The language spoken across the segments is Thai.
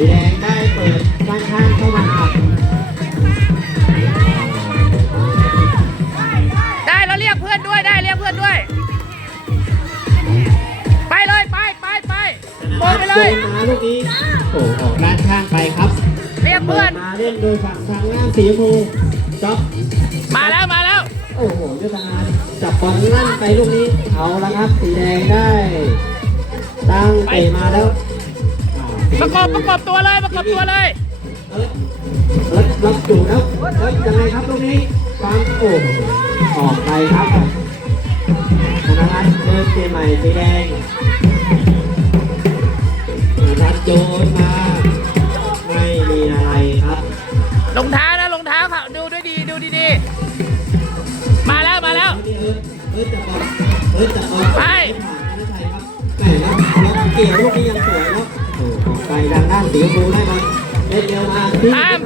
สีแดงได้เปิดด้านข้างเข้ามาได้แล้วเรียกเพื่อนด้วยได้เรียกเพื่อนด้วย ไปเลยไปไปไปโบนไปเลยโนมาลูกนี้โอ้ออกด้านข้างไปครับเรียกเพื่อน มาเล่นโดยฝั่งทางด้านสีชมพูจ๊อบมาแล้วมาแล้ว โอ้โหยุทธนาจับบอลลั่นไปลูกนี้เอาละครับสีแดงได้ ตั้งเตะมาแล้วอ่าสี ประกบประกบตัวเลยประกบตัวเลยเอิร์ธเอิร์ธล็อกอยู่แล้วเอิร์ธยังไงครับลูกนี้ฟังโอ้โหออกไปครับธนรัตน์เริ่มเกมใหม่สีแดงธนรัตน์โยนมาไม่มีอะไรครับรองเท้านะรองเท้าค่ะดูด้วยดีดูดีๆมาแล้วมาแล้วเอิร์ธเอิร์ธจะบอลเอิร์ธจะบอลไปผ่านธนชัยครับแหมแล้วแล้วเกี่ยวลูกนี้ สีชมพูได้บอลเล่นเร็วมาที่ตาม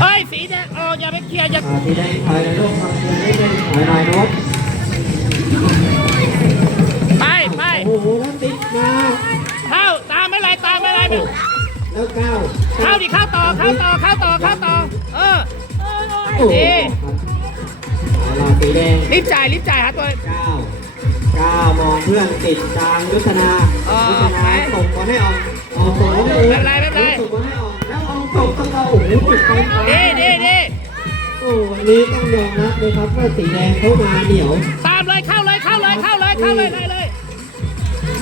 เอ้ยสีแดงเอออย่าไปเคลียร์อย่าอ่าสีแดงถอยในลูกมาเชียร์ได้เป็นถอยหน่อยโน้ตไปไปโอ้โหแล้วติดมาเข้าตามไม่ไรตามไม่ไรแล้วก้าวเข้าดิเข้าต่อเข้าต่อเข้าต่อเข้าต่อเออโอ้โหดีเอาล่ะสีแดงรีบจ่ายรีบจ่ายหาตัวก้า วก้าวมองเพื่อนติดกลางยุทธนาเออยุทธไปนาส่งบอลให้ออกออกส่งบอลให้ออกไม่เป็นไรไม่เป็นไร ส่งบอลให้ออกแล้วเอาส่งตะเกาโอ้โหติดไปดีดีดีโอ้วันนี้ต้องยอมรับเลยครับว่าสีแดงเขามาเหนียว ตามเลยเข้าเลยเข้าเลยเข้าเลยเข้าเลยไล่เลย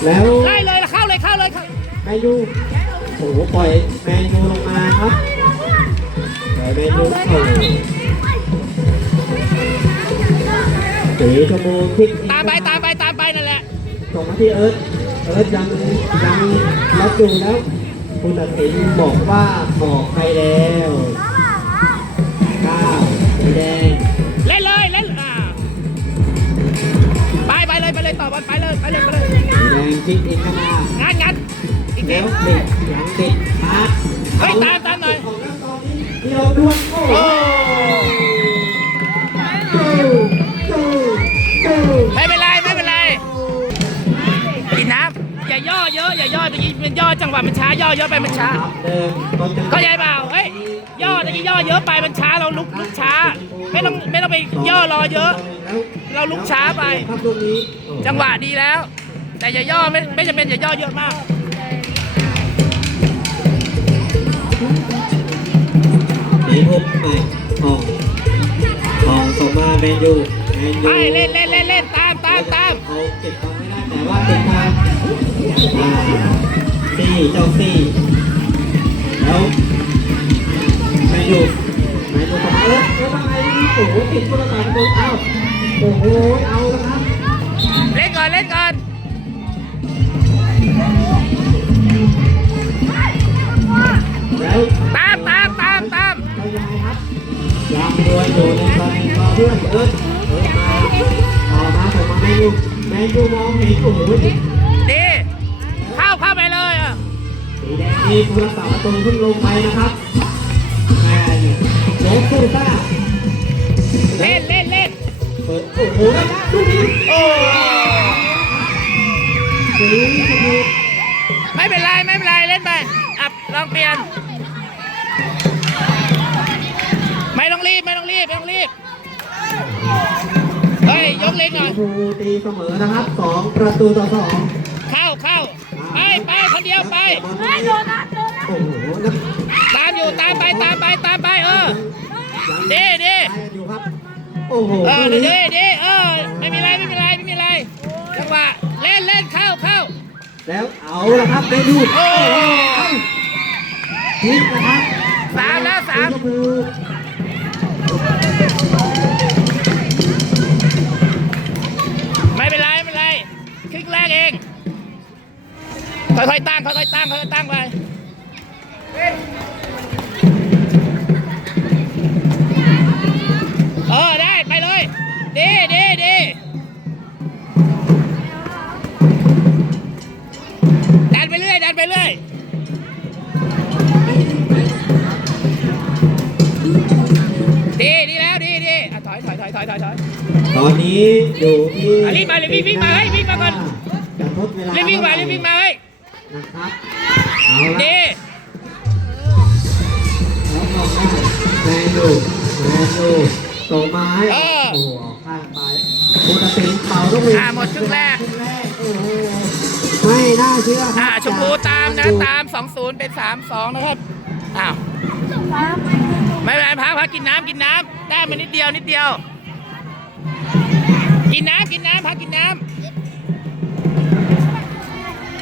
แล้วไล่เลยเข้าเลยเข้าเลยเข้าแมนยูโอ้โหปล่อยแมนยูลงมาครับปล่อยแมนยูโอ้โหสีชมพูพลิกอีก ตามไปตาม ที่เอิร์ธเอิร์ธยังยังล็อกอยู่แล้วคุณตัดสินบอกว่าออกไปแล้วก้าวสีแดงเล่นเลยเล่นอ่าไปไปเลยไปเลยต่อบอลไปเลยไปเลยไปเลยสีแดงพลิกอีกเข้ามางานงานอีกทีแล้วติดหลังติดมาเฮ้ยตามตามหน่อยของแล้วตอนนี้เดียวด้วนโอ้โหโอ้ มันย่อจังหวะมันช้าย่อเยอะไปมันช้าเดินบอลจะเข้าใจเปล่าเฮ้ยย่อตะกี้ย่อเยอะไปมันช้าเราลุกลุกช้า ไม่ต้องไม่ต้องไปย่อรอเยอะ เราลุกช้าไปครับลูกนี้จังหวะดีแล้ว แต่อย่าย่อไม่ไม่จำเป็นอย่าย่อเยอะมากสีหกใหม่ทองทองส่งมาแมนยูแมนยูไปเล่นเล่นเล่นเล่นตามตามตามเขาเก็บความไม่ได้แต่ว่าติดทางอ่า ซี่เจ้าซี่แล้วแมนยูแมนยูส่งมาเออแล้วทำไมโอ้โหติดตัวละสามตัวเอ้าโอ้โหเอาละครับเล่นก่อนเล่นก่อนแล้วตามตามตามตามเรายังไงครับยังดวยอยู่ในตอนนี้รอเพื่อนเอิร์ธเอิร์ธมาต่อมาส่งมาแมนยูแมนยูมองเห็นโอ้โห มีผู้รักษาประตูเพิ่งลงไปนะครับแมนโน้ตสู้ซ่าเล่นเล่นเล่นเปิดโอ้โหนะลูกนี้โอ้สีชมพูไม่เป็นไรไม่เป็นไรเล่นไปอับลองเปลี่ยน ไม่ต้องรีบไม่ต้องรีบไม่ต้องรีบเฮ้ยยกเล็กหน่อยชมพูตีเสมอนะครับสองประตูต่อสองเข้าเข้าไปไป เดียวไปเฮ้ยโดนนะโดนนะโอ้โหแล้วตามอยู่ตามไปตามไปตามไปเออดีดีได้อยู่ครับ โอ้โหเออคู่ดีนี้ดีเออไม่มีไรไม่มีไรไม่มีไรจังหวะเล่นเล่นเข้าเข้าแล้วเอาละครับได้ดูโอ้โหพลิกนะครับสามแล้วสามสีชมพูไม่เป็นไรไม่เป็นไรครึ่งแรกเอง ค่อยๆตั้งค่อยๆตั้งค่อยๆตั้งไปเออได้ไปเลย ดีดีดีดันไปเรื่อยดันไปเรื่อยดีดีแล้วดีดีอะถอยถอยถอยถอยถอยถอยตอนนี้อยู่ที่อะรีบมารีบวิ่งวิ่งมาเฮ้ยวิ่งมาก่อนจะทดเวลารีบวิ่งมารีบวิ่งมาเฮ้ย นะครับเอาละดีแล้วมองได้แมนยูแมนยูส่งมาให้โอ้โหข้างไปผู้ตัดสินเป่าลูกหวีดอ่าหมดครึ่งแรกครึ่งแรก โอ้โหไม่น่าเชื่อคอ่ารับชมพูตามนะตาม 2-0 เป็น 3-2 นะครับ อ้าว ไม่เป็นไรพักพักกินน้ำกินน้ำได้มานิดเดียวนิดเดียว กินน้ำกินน้ำพักกินน้ำ